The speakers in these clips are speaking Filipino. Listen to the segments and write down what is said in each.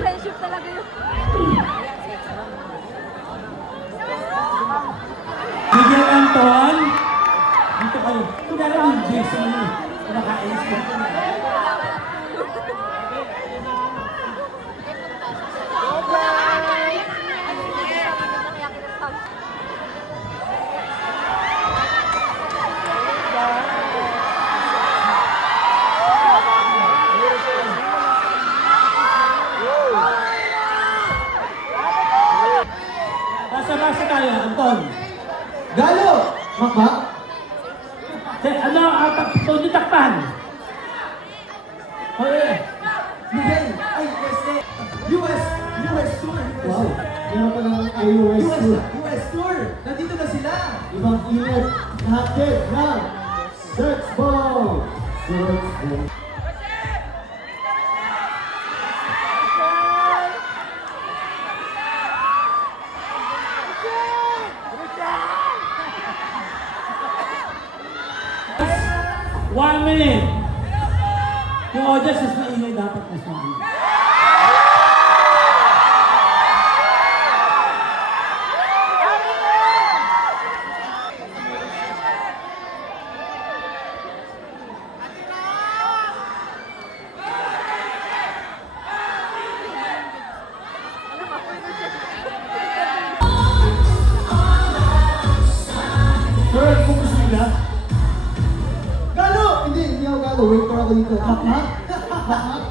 Friendship talaga yun. Miguel Anton, dito kayo. Kunwari yung Jason mo, naka-ace mo. Basa-basa tayo, Anton. Galo! Maka? Ano, pagpunod takpan? Okay. Miguel! Ay, US Tour! Wow! Meron pa lang ang iOS tour. US Tour! Nandito na sila! Ibang init, hatid ng Search Ball! Search Ball. One minute. Yung audience is maingay dapat mas maingay. Sir, kung gusto nila? Galo! Hindi ako galo. Waiter ako dito. Hak-hak? Hak-hak?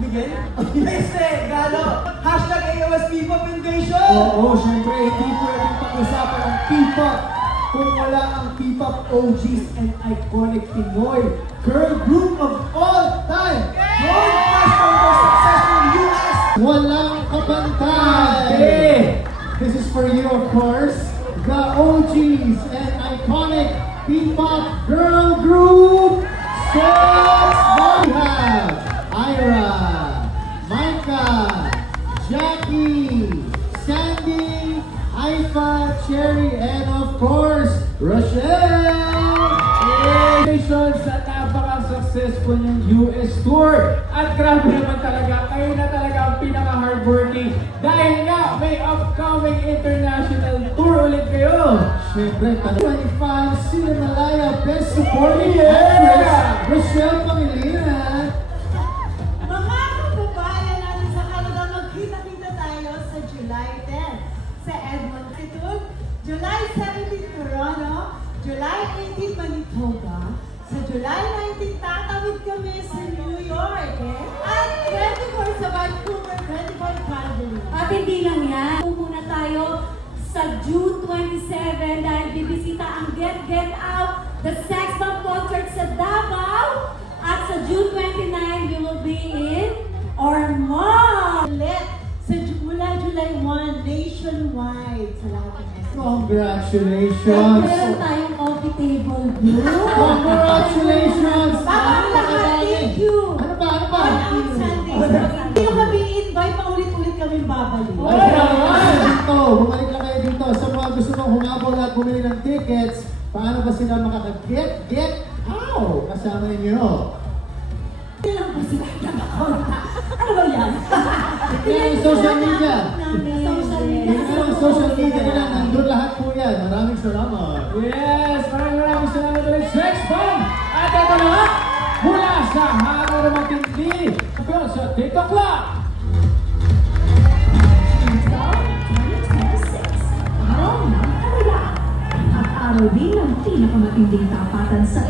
Miguel? Este! Galo! Hashtag AOS P-Pop Invasion! Oo, syempre, hindi pwedeng pag-usapan ang P-Pop kung wala ang P-Pop OGs and iconic Pinoy girl group of all time! Broadcast from the successful US! Walang kabantay! This is for you, of course, the OGs and iconic P-Pop girl group, Search Ball. We have Ira, Micah, Jackie, Sandy, Haifa, Cherry, and of course, Rochelle! Congratulations sa napaka-successful yung US Tour. At grabe naman talaga, kayo na talaga ang pinaka-hardworking dahil nga may upcoming international tour ulit kayo. Siyempre, 25, Sina Malaya, Best Supporting Yeah! Actress, Rochelle Pangilinan. Mga kababayan natin sa Canada, magkita-kita tayo sa July 10 sa Edmonton, July 17 Toronto, July 18 Manitoba, sa July 19 tatawid kami sa New York, at 24 sa Vancouver, 24 Calgary. At hindi lang yan. Muna tayo sa June 27 dahil bibisita ang Get Out, the Sex Bomb Concert sa Davao. At sa June 29, we will be in Ormoc. Ulit sa July 1, nationwide sa lahat ng SB. Congratulations! Meron tayong coffee table group. Congratulations! Baka ang lahat, thank you! Ano ba? Ano ba? On outstanding. Hindi nyo kami invite, paulit-ulit kami babalik. Dito, bumalik lang kayo dito. Sa mga gusto mong humabol at bumili ng tickets, paano ba sila makaka-get out kasama ninyo? Hindi lang po sila nakakonta. Ano ba yan? Kaya yung social media. Social media. Kaya yung social media nila, nandun lahat po yan. Maraming salamat. Yes! Maraming salamat ulit, Sex Bomb! At ito na nga, mula sa Haro na Matindi, sa TikTok Club! Araw ng Karela. At araw din ng pinakamatinding tapatan sa